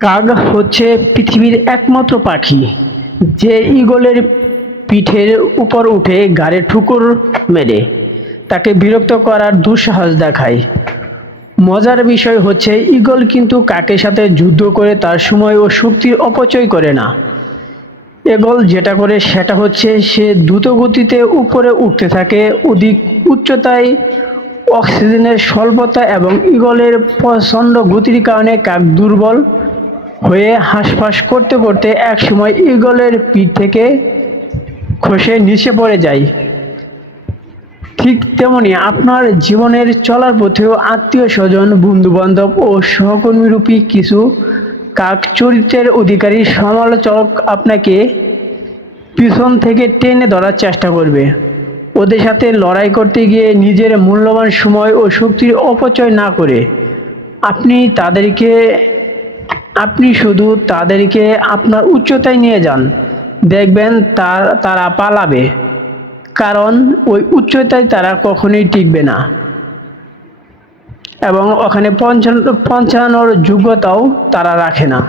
কাক হচ্ছে পৃথিবীর একমাত্র পাখি যে ঈগলের পিঠের উপর উঠে ঘাড়ে ঠুকুর মেরে তাকে বিরক্ত করার দুঃসাহস দেখায়। মজার বিষয় হচ্ছে ঈগল কিন্তু কাকের সাথে যুদ্ধ করে তার সময় ও শক্তির অপচয় করে না। ঈগল যেটা করে সেটা হচ্ছে সে দ্রুত গতিতে উপরে উঠতে থাকে অধিক উচ্চতায়। অক্সিজেনের স্বল্পতা এবং ঈগলের প্রচণ্ড গতির কারণে কাক দুর্বল হয়ে হাঁসফাঁস করতে করতে একসময় ঈগলের পিঠ থেকে খসে নিচে পড়ে যায়। ঠিক তেমনি আপনার জীবনের চলার পথেও আত্মীয় স্বজন, বন্ধু বান্ধব ও সহকর্মীরূপী কিছু কাক চরিত্রের অধিকারী সমালোচক আপনাকে পিছন থেকে টেনে ধরার চেষ্টা করবে। ওদের সাথে লড়াই করতে গিয়ে নিজের মূল্যবান সময় ও শক্তির অপচয় না করে আপনি শুধু তাদেরকে আপনার উচ্চতায় নিয়ে যান। দেখবেন তারা পালাবে, কারণ ওই উচ্চতায় তারা কখনোই টিকবে না এবং ওখানে পৌঁছানোর যোগ্যতাও তারা রাখে না।